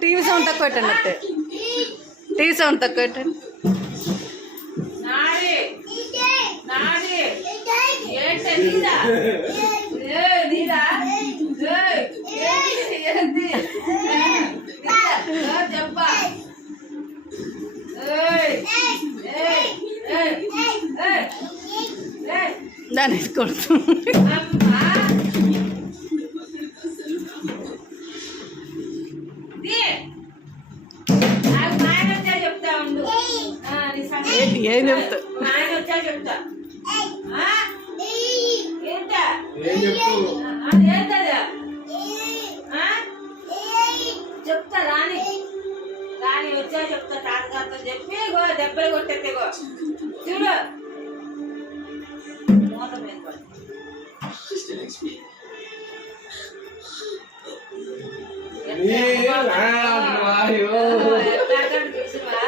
TV sound తక్కువ పెట్టండి అంతే. టీవీ సౌండ్ తక్కువ పెట్టండి. దాన్ని కొడుతుంది. ఏం చెప్తా చెప్తా రాని రాని వచ్చా చెప్తా తాతగారితో చెప్పి దెబ్బలు కొట్టేస్తే చూడు మూత మీద చూసివా